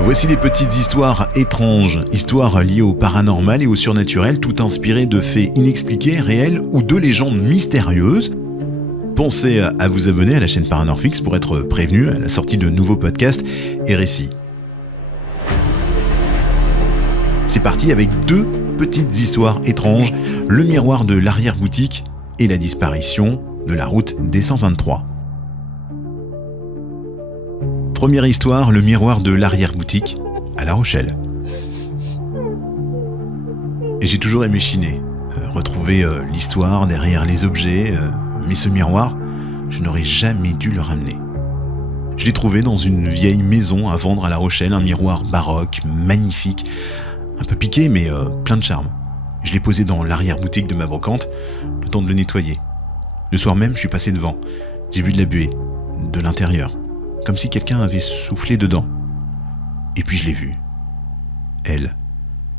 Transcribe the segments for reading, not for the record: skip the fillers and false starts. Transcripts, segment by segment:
Voici les petites histoires étranges, histoires liées au paranormal et au surnaturel, tout inspirées de faits inexpliqués, réels ou de légendes mystérieuses. Pensez à vous abonner à la chaîne Paranorfix pour être prévenu à la sortie de nouveaux podcasts et récits. C'est parti avec deux petites histoires étranges, le miroir de l'arrière-boutique et la disparition de la route des 123. Première histoire, le miroir de l'arrière-boutique à La Rochelle. Et j'ai toujours aimé chiner, retrouver l'histoire derrière les objets, mais ce miroir, je n'aurais jamais dû le ramener. Je l'ai trouvé dans une vieille maison à vendre à La Rochelle, un miroir baroque, magnifique, un peu piqué mais plein de charme. Je l'ai posé dans l'arrière-boutique de ma brocante, le temps de le nettoyer. Le soir même, je suis passé devant. J'ai vu de la buée, de l'intérieur, comme si quelqu'un avait soufflé dedans. Et puis je l'ai vue. Elle,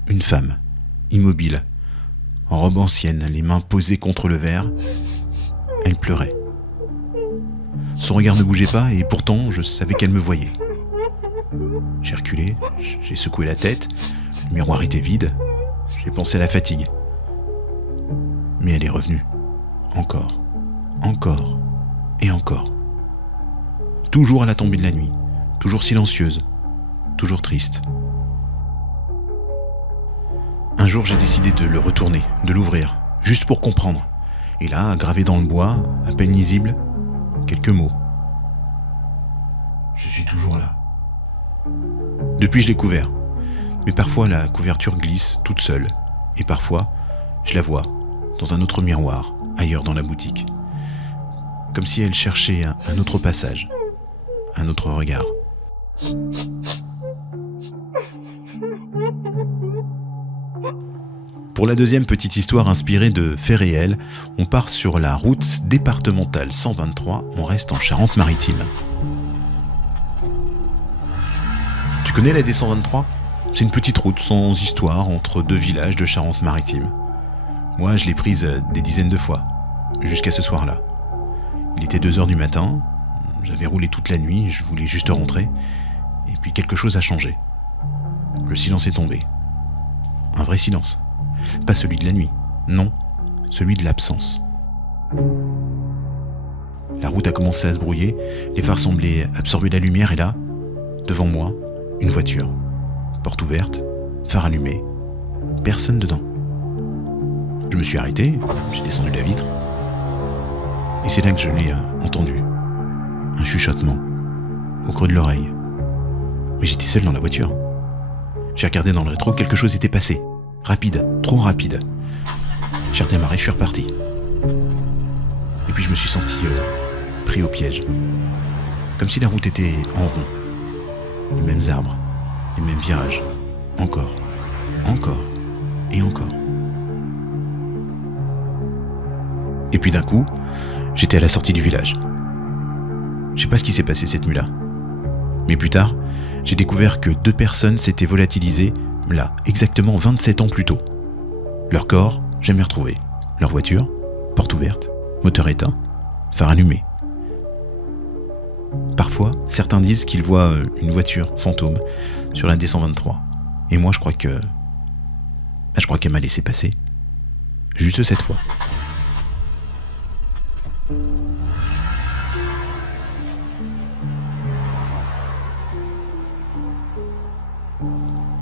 une femme, immobile, en robe ancienne, les mains posées contre le verre. Elle pleurait. Son regard ne bougeait pas et pourtant je savais qu'elle me voyait. J'ai reculé, j'ai secoué la tête, le miroir était vide, j'ai pensé à la fatigue. Mais elle est revenue. Encore et encore. Toujours à la tombée de la nuit, toujours silencieuse, toujours triste. Un jour, j'ai décidé de le retourner, de l'ouvrir, juste pour comprendre. Et là, gravé dans le bois, à peine lisible, quelques mots. Je suis toujours là. Depuis, je l'ai couvert. Mais parfois, la couverture glisse toute seule. Et parfois, je la vois dans un autre miroir, ailleurs dans la boutique. Comme si elle cherchait un autre passage. Un autre regard. Pour la deuxième petite histoire inspirée de faits réels, on part sur la route départementale 123, on reste en Charente-Maritime. Tu connais la D123 ? C'est une petite route sans histoire entre deux villages de Charente-Maritime. Moi, je l'ai prise des dizaines de fois, jusqu'à ce soir-là. Il était 2h du matin, j'avais roulé toute la nuit, je voulais juste rentrer, et puis quelque chose a changé. Le silence est tombé. Un vrai silence. Pas celui de la nuit, non, celui de l'absence. La route a commencé à se brouiller, les phares semblaient absorber la lumière, et là, devant moi, une voiture. Porte ouverte, phare allumé, personne dedans. Je me suis arrêté, j'ai descendu la vitre, et c'est là que je l'ai entendu. Un chuchotement, au creux de l'oreille. Mais j'étais seul dans la voiture. J'ai regardé dans le rétro, quelque chose était passé. Rapide, trop rapide. J'ai redémarré, je suis reparti. Et puis je me suis senti pris au piège. Comme si la route était en rond. Les mêmes arbres, les mêmes virages. Encore et encore. Et puis d'un coup, j'étais à la sortie du village. Je sais pas ce qui s'est passé cette nuit-là. Mais plus tard, j'ai découvert que 2 personnes s'étaient volatilisées, là, exactement 27 ans plus tôt. Leur corps, jamais retrouvé. Leur voiture, porte ouverte, moteur éteint, phare allumé. Parfois, certains disent qu'ils voient une voiture fantôme sur la D123. Et moi, je crois qu'elle m'a laissé passer. Juste cette fois.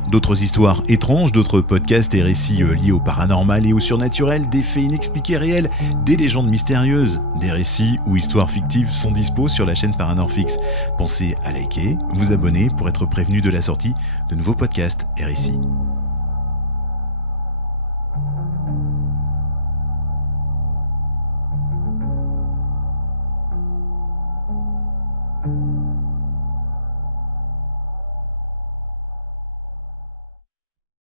D'autres histoires étranges, d'autres podcasts et récits liés au paranormal et au surnaturel, des faits inexpliqués réels, des légendes mystérieuses, des récits ou histoires fictives sont dispos sur la chaîne Paranorfix. Pensez à liker, vous abonner pour être prévenu de la sortie de nouveaux podcasts et récits.